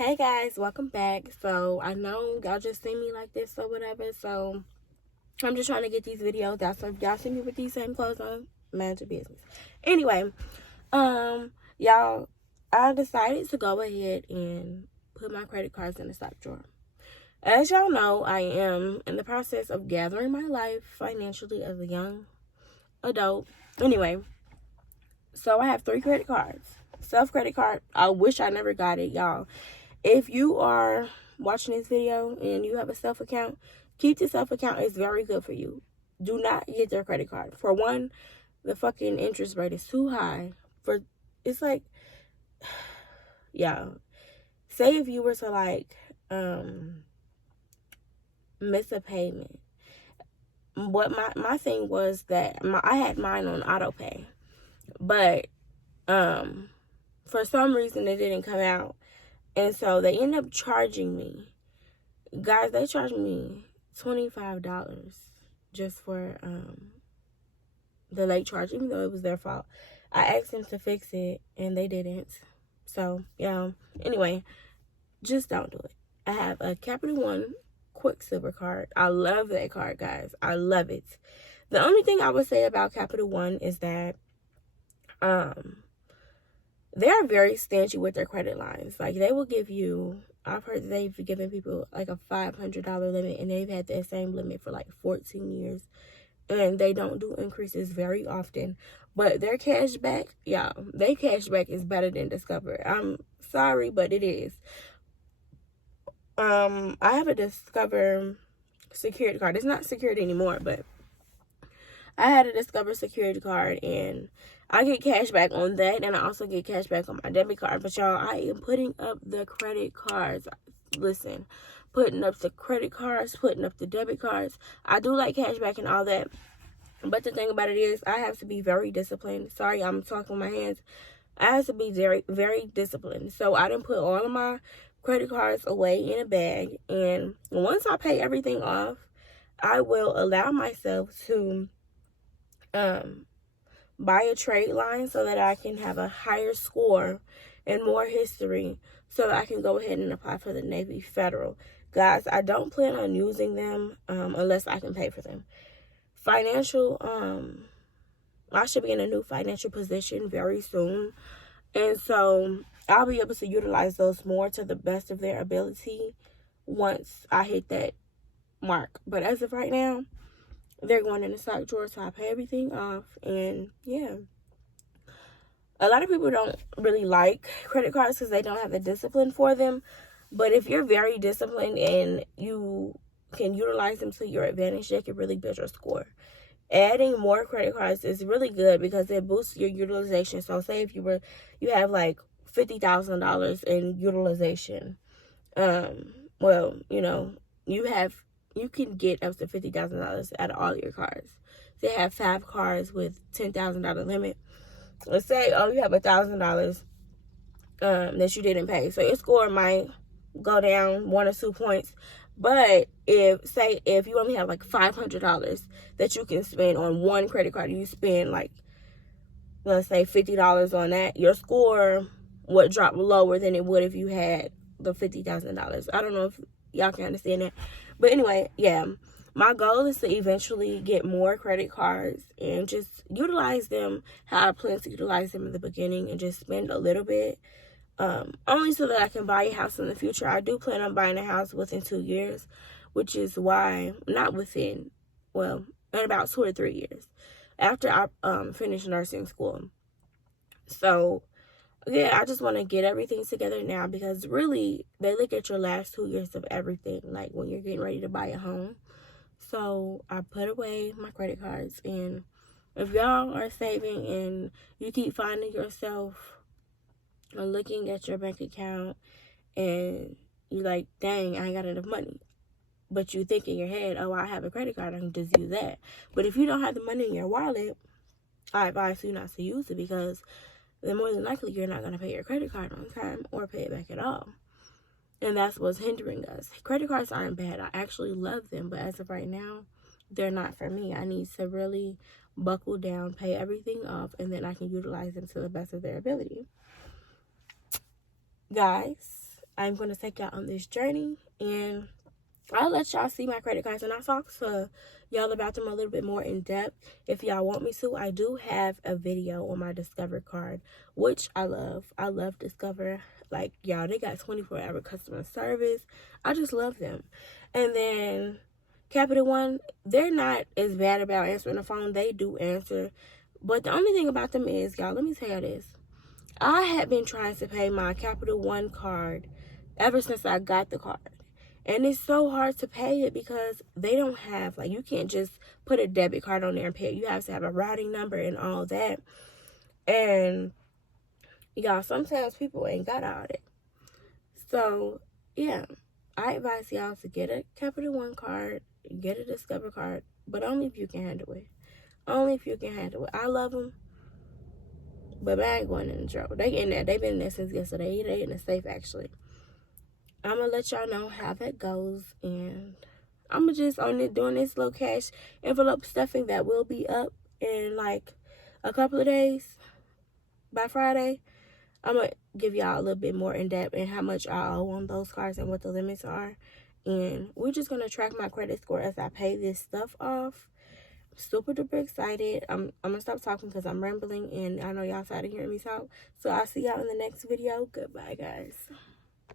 Hey guys, welcome back. So I know y'all just see me like this or whatever, so I'm just trying to get these videos out. So if y'all see me with these same clothes on, mind your business. Anyway, y'all, I decided to go ahead and put my credit cards in the sock drawer. As y'all know, I am in the process of gathering my life financially as a young adult. Anyway, so I have 3 credit cards. Self credit card. I wish I never got it, y'all. If you are watching this video and you have a self account, keep the self account. It's very good for you. Do not get their credit card. For one, the fucking interest rate is too high. It's like, yeah. Say if you were to like miss a payment. What my thing was that I had mine on auto pay, but for some reason it didn't come out. And so they end up charging me. Guys, they charged me $25 just for the late charge, even though it was their fault. I asked them to fix it and they didn't. So, yeah. Anyway, just don't do it. I have a Capital One Quicksilver card. I love that card, guys. I love it. The only thing I would say about Capital One is that they're very stingy with their credit lines. Like, they will give you, I've heard that they've given people like a $500 limit, and they've had that same limit for like 14 years. And they don't do increases very often. But their cashback, yeah, their cashback is better than Discover. I'm sorry, but it is. I have a Discover security card. It's not secured anymore, but I had a Discover security card, and I get cash back on that, and I also get cash back on my debit card. But y'all, I am putting up the credit cards. Listen, putting up the credit cards, putting up the debit cards. I do like cash back and all that. But the thing about it is, I have to be very disciplined. Sorry, I'm talking with my hands. I have to be very, very disciplined. So I didn't put all of my credit cards away in a bag. And once I pay everything off, I will allow myself to buy a trade line so that I can have a higher score and more history so that I can go ahead and apply for the Navy Federal. Guys, I don't plan on using them unless I can pay for them. Financial, I should be in a new financial position very soon. And so I'll be able to utilize those more to the best of their ability once I hit that mark. But as of right now, they're going in the sock drawer, so I pay everything off. And yeah, a lot of people don't really like credit cards because they don't have the discipline for them. But if you're very disciplined and you can utilize them to your advantage, they can really build your score. Adding more credit cards is really good because it boosts your utilization. So say if you have like $50,000 in utilization, well, you can get up to $50,000 out of all your cards. They have 5 cards with $10,000 limit. Let's say, you have $1,000 that you didn't pay, so your score might go down 1 or 2 points. But if you only have like $500 that you can spend on one credit card, you spend like, let's say $50 on that, your score would drop lower than it would if you had the $50,000. I don't know if y'all can understand that. But anyway, yeah, my goal is to eventually get more credit cards and just utilize them how I plan to utilize them in the beginning and just spend a little bit. Only so that I can buy a house in the future. I do plan on buying a house within 2 years, which is why, not within, well, in about 2 or 3 years after I finish nursing school. So, yeah, I just want to get everything together now because really, they look at your last 2 years of everything, like when you're getting ready to buy a home. So, I put away my credit cards, and if y'all are saving and you keep finding yourself or looking at your bank account and you're like, dang, I ain't got enough money. But you think in your head, oh, I have a credit card, I can just use that. But if you don't have the money in your wallet, I advise you not to use it because then more than likely you're not going to pay your credit card on time or pay it back at all. And that's what's hindering us. Credit cards aren't bad. I actually love them. But as of right now, they're not for me. I need to really buckle down, pay everything off, and then I can utilize them to the best of their ability. Guys, I'm going to take y'all on this journey, and I'll let y'all see my credit cards, and I'll talk to y'all about them a little bit more in depth if y'all want me to. I do have a video on my Discover card, which I love. I love Discover. Like, y'all, they got 24-hour customer service. I just love them. And then Capital One, they're not as bad about answering the phone. They do answer. But the only thing about them is, y'all, let me tell you this. I have been trying to pay my Capital One card ever since I got the card. And it's so hard to pay it because they don't have, like, you can't just put a debit card on there and pay it. You have to have a routing number and all that. And, y'all, sometimes people ain't got all that. So, yeah, I advise y'all to get a Capital One card, get a Discover card, but only if you can handle it. Only if you can handle it. I love them, but I ain't going in the trouble. They in there. They've been in there since yesterday. They in the safe, actually. I'm going to let y'all know how that goes, and I'm going to just on it doing this little cash envelope stuffing that will be up in like a couple of days. By Friday, I'm going to give y'all a little bit more in depth and how much I owe on those cards and what the limits are. And we're just going to track my credit score as I pay this stuff off. I'm super duper excited. I'm going to stop talking because I'm rambling, and I know y'all tired of hearing me talk. So I'll see y'all in the next video. Goodbye, guys.